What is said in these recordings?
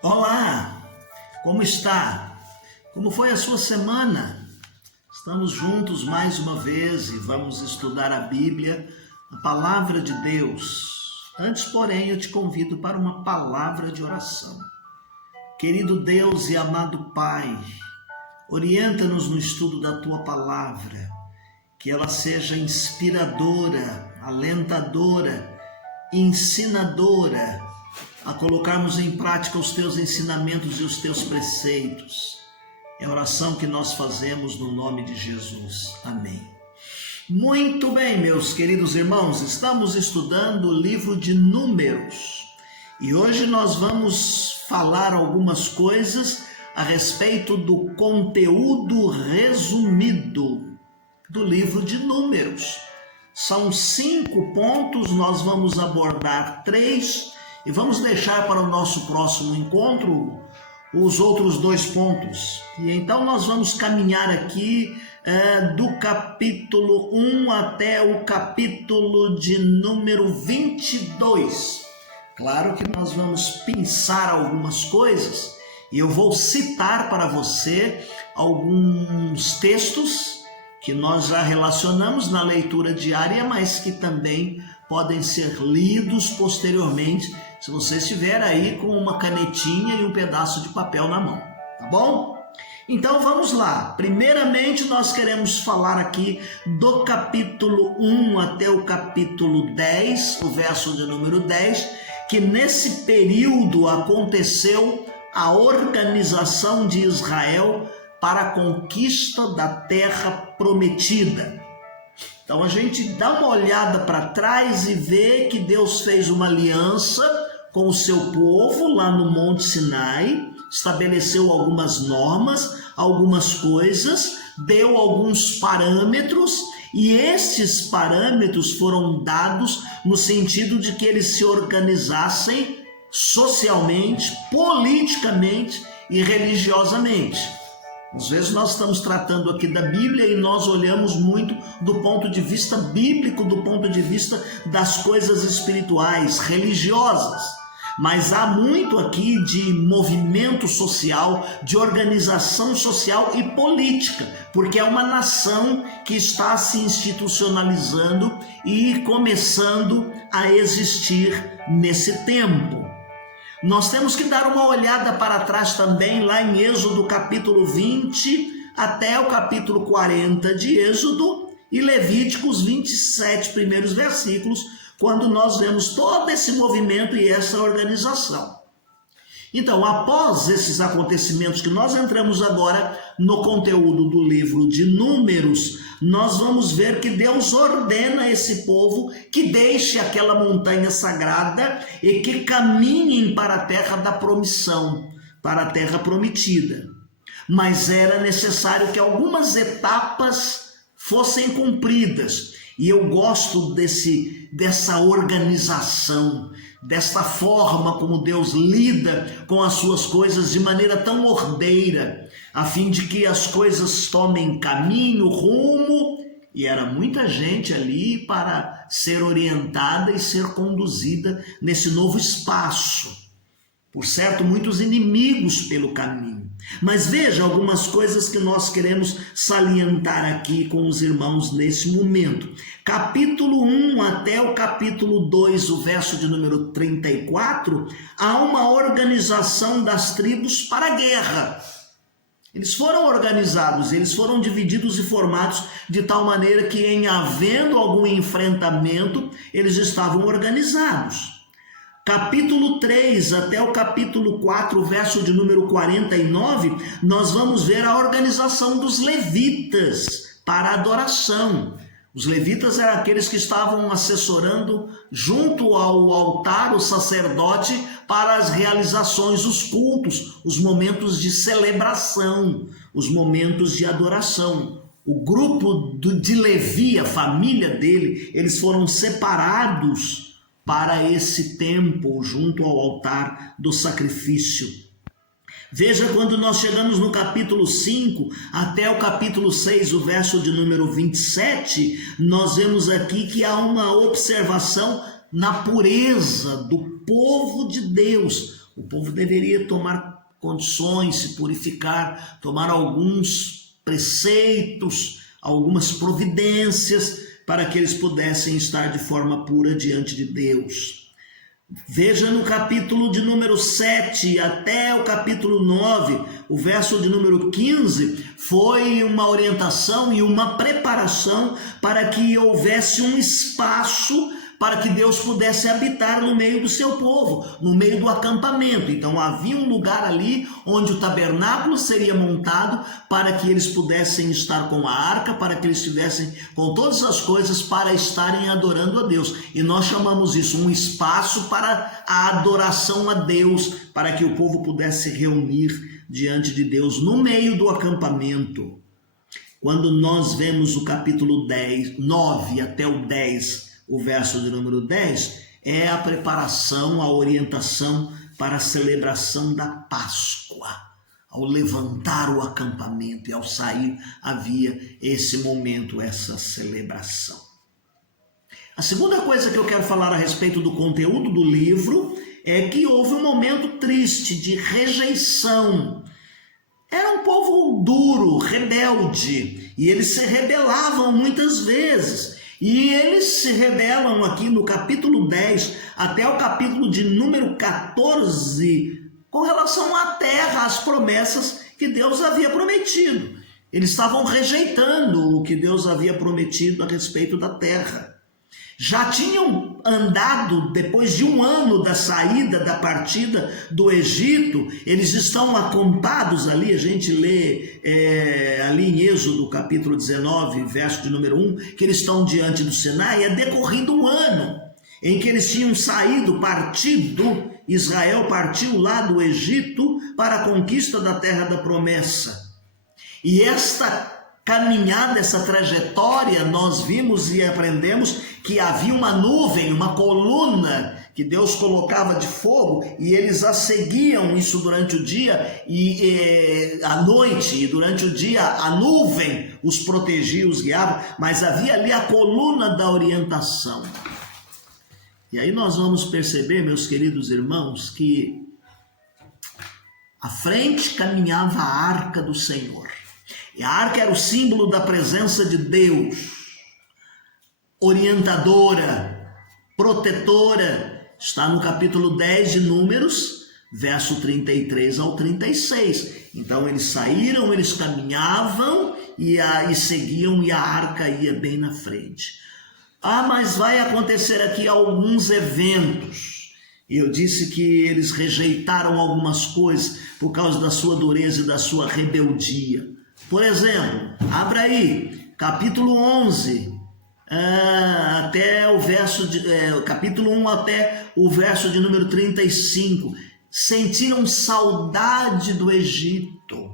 Olá, como está? Como foi a sua semana? Estamos juntos mais uma vez e vamos estudar a Bíblia, a Palavra de Deus. Antes, porém, eu te convido para uma palavra de oração. Querido Deus e amado Pai, orienta-nos no estudo da Tua Palavra, que ela seja inspiradora, alentadora, ensinadora, a colocarmos em prática os Teus ensinamentos e os Teus preceitos. É a oração que nós fazemos no nome de Jesus. Amém. Muito bem, meus queridos irmãos, estamos estudando o livro de Números e hoje nós vamos falar algumas coisas a respeito do conteúdo resumido do livro de Números. São 5 pontos, nós vamos abordar 3 e vamos deixar para o nosso próximo encontro os outros 2 pontos. E então nós vamos caminhar aqui do capítulo 1 até o capítulo de número 22. Claro que nós vamos pensar algumas coisas e eu vou citar para você alguns textos que nós já relacionamos na leitura diária, mas que também podem ser lidos posteriormente, se você estiver aí com uma canetinha e um pedaço de papel na mão, tá bom? Então vamos lá. Primeiramente nós queremos falar aqui do capítulo 1 até o capítulo 10, o verso de número 10, que nesse período aconteceu a organização de Israel para a conquista da terra prometida. Então a gente dá uma olhada para trás e vê que Deus fez uma aliança com o seu povo lá no Monte Sinai, estabeleceu algumas normas, algumas coisas, deu alguns parâmetros e esses parâmetros foram dados no sentido de que eles se organizassem socialmente, politicamente e religiosamente. Às vezes nós estamos tratando aqui da Bíblia e nós olhamos muito do ponto de vista bíblico, do ponto de vista das coisas espirituais, religiosas. Mas há muito aqui de movimento social, de organização social e política, porque é uma nação que está se institucionalizando e começando a existir nesse tempo. Nós temos que dar uma olhada para trás também, lá em Êxodo capítulo 20 até o capítulo 40 de Êxodo e Levíticos 27 primeiros versículos, quando nós vemos todo esse movimento e essa organização. Então, após esses acontecimentos que nós entramos agora no conteúdo do livro de Números, nós vamos ver que Deus ordena a esse povo que deixe aquela montanha sagrada e que caminhem para a terra da promissão, para a terra prometida. Mas era necessário que algumas etapas fossem cumpridas. E eu gosto dessa organização, desta forma como Deus lida com as suas coisas de maneira tão ordeira, a fim de que as coisas tomem caminho, rumo, e era muita gente ali para ser orientada e ser conduzida nesse novo espaço. Por certo, muitos inimigos pelo caminho. Mas veja algumas coisas que nós queremos salientar aqui com os irmãos nesse momento. Capítulo 1 até o capítulo 2, o verso de número 34, há uma organização das tribos para a guerra. Eles foram organizados, eles foram divididos e formados de tal maneira que, em havendo algum enfrentamento, eles estavam organizados. Capítulo 3 até o capítulo 4, verso de número 49, nós vamos ver a organização dos levitas para a adoração. Os levitas eram aqueles que estavam assessorando junto ao altar o sacerdote para as realizações, os cultos, os momentos de celebração, os momentos de adoração. O grupo de Levi, a família dele, eles foram separados para esse tempo junto ao altar do sacrifício. Veja quando nós chegamos no capítulo 5 até o capítulo 6, o verso de número 27, nós vemos aqui que há uma observação na pureza do povo de Deus, O povo deveria tomar condições, se purificar, tomar alguns preceitos, algumas providências para que eles pudessem estar de forma pura diante de Deus. Veja no capítulo de número 7 até o capítulo 9, o verso de número 15, foi uma orientação e uma preparação para que houvesse um espaço para que Deus pudesse habitar no meio do seu povo, no meio do acampamento. Então havia um lugar ali onde o tabernáculo seria montado para que eles pudessem estar com a arca, para que eles estivessem com todas as coisas para estarem adorando a Deus. E nós chamamos isso um espaço para a adoração a Deus, para que o povo pudesse reunir diante de Deus no meio do acampamento. Quando nós vemos o capítulo 9 até o 10, o verso de número 10, é a preparação, a orientação para a celebração da Páscoa. Ao levantar o acampamento e ao sair, havia esse momento, essa celebração. A segunda coisa que eu quero falar a respeito do conteúdo do livro é que houve um momento triste de rejeição. Era um povo duro, rebelde, e eles se rebelavam muitas vezes. E eles se rebelam aqui no capítulo 10 até o capítulo de número 14 com relação à terra, às promessas que Deus havia prometido. Eles estavam rejeitando o que Deus havia prometido a respeito da terra. Já tinham andado, depois de um ano da saída, da partida do Egito, eles estão acampados ali, a gente lê ali em Êxodo capítulo 19, verso de número 1, que eles estão diante do Sinai. É decorrido um ano em que eles tinham saído, partido, Israel partiu lá do Egito para a conquista da terra da promessa. E esta caminhada, essa trajetória, nós vimos e aprendemos que havia uma nuvem, uma coluna que Deus colocava de fogo, e eles a seguiam isso durante o dia e à noite, e durante o dia a nuvem os protegia, os guiava, mas havia ali a coluna da orientação. E aí nós vamos perceber, meus queridos irmãos, que à frente caminhava a arca do Senhor. E a arca era o símbolo da presença de Deus, orientadora, protetora. Está no capítulo 10 de Números, verso 33 ao 36. Então eles saíram, eles caminhavam e seguiam, e a arca ia bem na frente. Mas vai acontecer aqui alguns eventos. Eu disse que eles rejeitaram algumas coisas por causa da sua dureza e da sua rebeldia. Por exemplo, abra aí, capítulo 11, até o verso capítulo 1 até o verso de número 35. Sentiram saudade do Egito.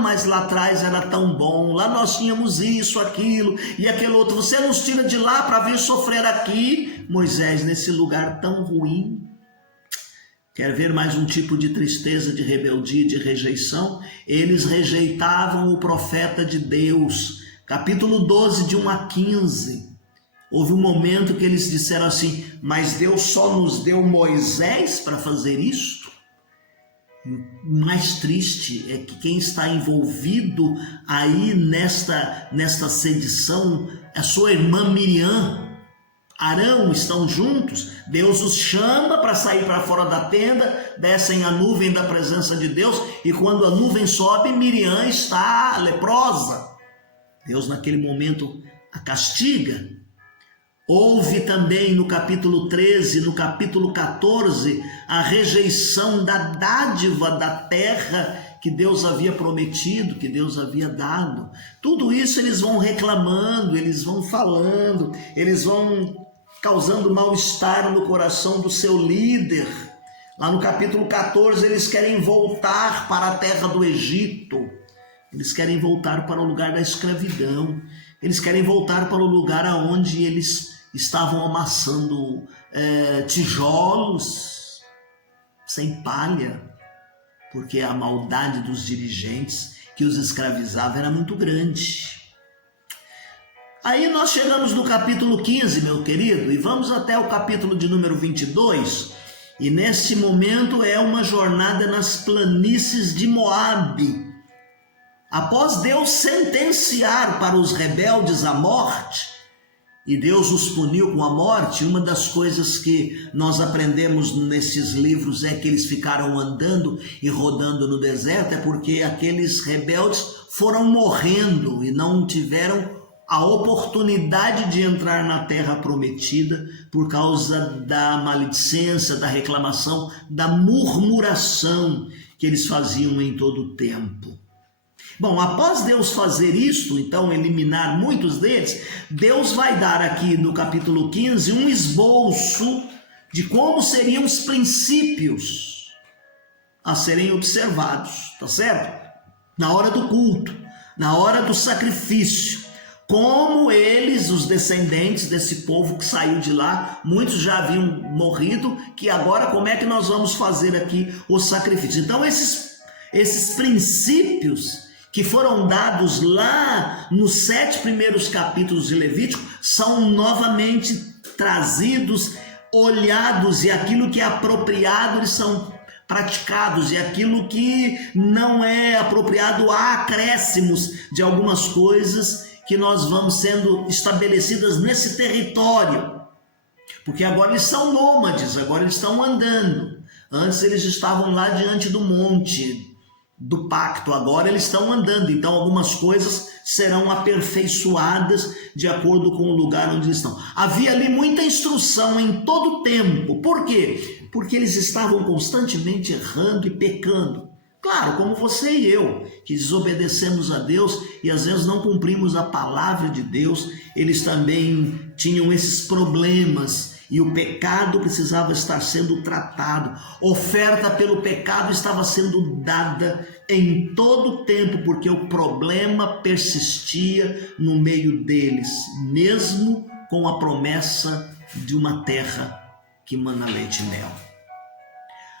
Mas lá atrás era tão bom, lá nós tínhamos isso, aquilo e aquele outro. Você nos tira de lá para vir sofrer aqui, Moisés, nesse lugar tão ruim. Quer ver mais um tipo de tristeza, de rebeldia, de rejeição? Eles rejeitavam o profeta de Deus. Capítulo 12, de 1 a 15. Houve um momento que eles disseram assim: mas Deus só nos deu Moisés para fazer isto? O mais triste é que quem está envolvido aí nesta sedição é a sua irmã Miriam. Arão estão juntos. Deus os chama para sair para fora da tenda, descem a nuvem da presença de Deus, e quando a nuvem sobe, Miriam está leprosa. Deus naquele momento a castiga. Houve também no capítulo 13, no capítulo 14, a rejeição da dádiva da terra que Deus havia prometido, que Deus havia dado. Tudo isso eles vão reclamando, eles vão falando, eles vão causando mal-estar no coração do seu líder. Lá no capítulo 14, eles querem voltar para a terra do Egito. Eles querem voltar para o lugar da escravidão. Eles querem voltar para o lugar aonde eles estavam amassando tijolos sem palha, porque a maldade dos dirigentes que os escravizavam era muito grande. Aí nós chegamos no capítulo 15, meu querido, e vamos até o capítulo de número 22, E neste momento é uma jornada nas planícies de Moabe. Após Deus sentenciar para os rebeldes a morte, e Deus os puniu com a morte, uma das coisas que nós aprendemos nesses livros é que eles ficaram andando e rodando no deserto, é porque aqueles rebeldes foram morrendo e não tiveram a oportunidade de entrar na terra prometida por causa da maledicência, da reclamação, da murmuração que eles faziam em todo o tempo. Bom, após Deus fazer isso, então eliminar muitos deles, Deus vai dar aqui no capítulo 15 um esboço de como seriam os princípios a serem observados, tá certo? Na hora do culto, na hora do sacrifício, como eles, os descendentes desse povo que saiu de lá, muitos já haviam morrido, que agora como é que nós vamos fazer aqui o sacrifício? Então esses princípios que foram dados lá nos 7 primeiros capítulos de Levítico são novamente trazidos, olhados, e aquilo que é apropriado eles são praticados, e aquilo que não é apropriado há acréscimos de algumas coisas que nós vamos sendo estabelecidas nesse território, porque agora eles são nômades, agora eles estão andando. Antes eles estavam lá diante do monte do pacto, agora eles estão andando, então algumas coisas serão aperfeiçoadas de acordo com o lugar onde eles estão. Havia ali muita instrução em todo o tempo. Por quê? Porque eles estavam constantemente errando e pecando. Claro, como você e eu, que desobedecemos a Deus e às vezes não cumprimos a palavra de Deus, eles também tinham esses problemas. E o pecado precisava estar sendo tratado. Oferta pelo pecado estava sendo dada em todo o tempo, porque o problema persistia no meio deles, mesmo com a promessa de uma terra que mana leite e mel.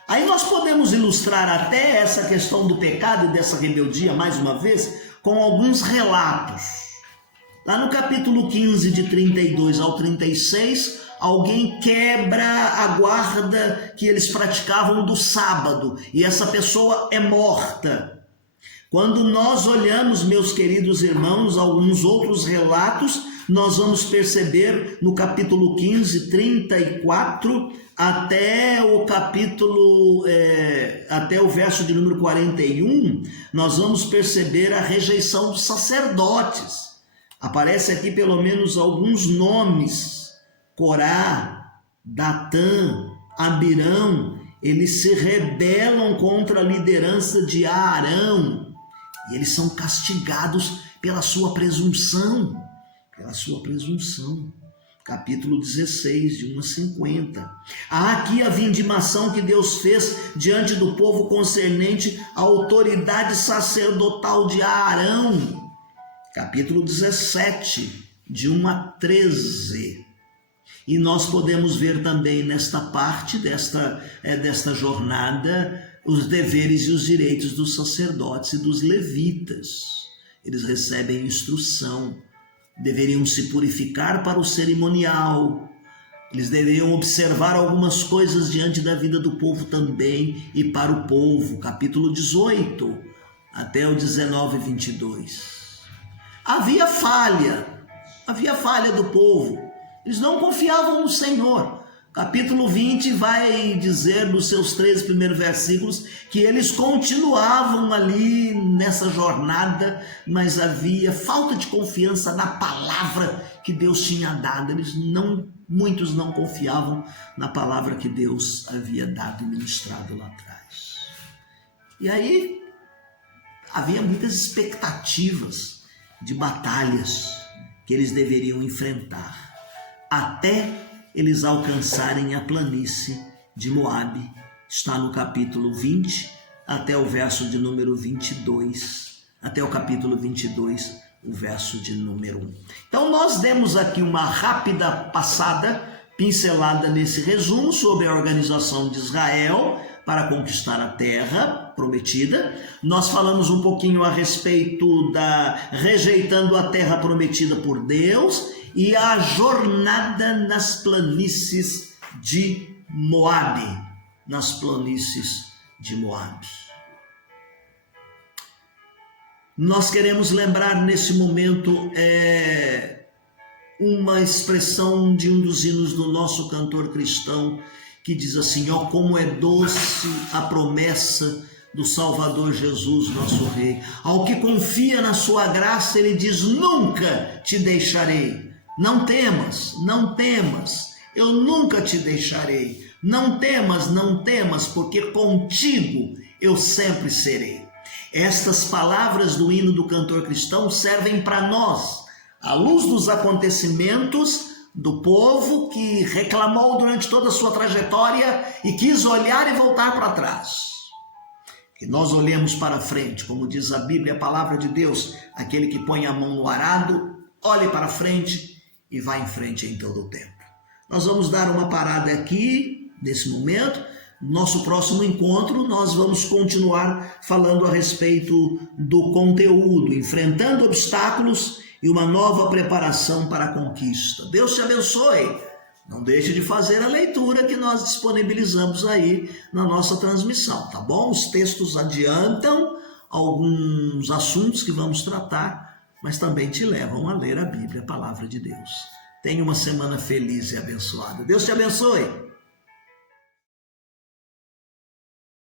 Aí nós podemos ilustrar até essa questão do pecado e dessa rebeldia, mais uma vez, com alguns relatos. Lá no capítulo 15, de 32 ao 36, alguém quebra a guarda que eles praticavam do sábado e essa pessoa é morta. Quando nós olhamos, meus queridos irmãos, alguns outros relatos, nós vamos perceber no capítulo 15, 34, até o capítulo, até o verso de número 41, nós vamos perceber a rejeição dos sacerdotes. Aparece aqui pelo menos alguns nomes. Corá, Datã, Abirão, eles se rebelam contra a liderança de Arão e eles são castigados pela sua presunção, capítulo 16, de 1 a 50. Há aqui a vindimação que Deus fez diante do povo concernente à autoridade sacerdotal de Arão, capítulo 17, de 1 a 13. E nós podemos ver também nesta parte desta jornada os deveres e os direitos dos sacerdotes e dos levitas. Eles recebem instrução, deveriam se purificar para o cerimonial, eles deveriam observar algumas coisas diante da vida do povo também e para o povo, capítulo 18 até o 19 e 22. Havia falha do povo. Eles não confiavam no Senhor. Capítulo 20 vai dizer nos seus 13 primeiros versículos que eles continuavam ali nessa jornada, mas havia falta de confiança na palavra que Deus tinha dado. Muitos não confiavam na palavra que Deus havia dado e ministrado lá atrás. E aí havia muitas expectativas de batalhas que eles deveriam enfrentar, até eles alcançarem a planície de Moabe. Está no capítulo 20, até o verso de número 22, até o capítulo 22, o verso de número 1. Então nós demos aqui uma rápida pincelada nesse resumo sobre a organização de Israel para conquistar a terra prometida. Nós falamos um pouquinho a respeito da rejeitando a terra prometida por Deus e a jornada nas planícies de Moabe. nas planícies de Moabe. Nós queremos lembrar nesse momento uma expressão de um dos hinos do nosso cantor cristão, que diz assim: ó, como é doce a promessa do Salvador Jesus, nosso Rei. Ao que confia na sua graça, ele diz: nunca te deixarei. Não temas, não temas, eu nunca te deixarei. Não temas, não temas, porque contigo eu sempre serei. Estas palavras do hino do cantor cristão servem para nós, à luz dos acontecimentos do povo que reclamou durante toda a sua trajetória e quis olhar e voltar para trás. Que nós olhemos para frente, como diz a Bíblia, a palavra de Deus: aquele que põe a mão no arado, olhe para frente e vá em frente em todo o tempo. Nós vamos dar uma parada aqui, nesse momento. Nosso próximo encontro, nós vamos continuar falando a respeito do conteúdo, enfrentando obstáculos e uma nova preparação para a conquista. Deus te abençoe. Não deixe de fazer a leitura que nós disponibilizamos aí na nossa transmissão, tá bom? Os textos adiantam alguns assuntos que vamos tratar, mas também te levam a ler a Bíblia, a palavra de Deus. Tenha uma semana feliz e abençoada. Deus te abençoe.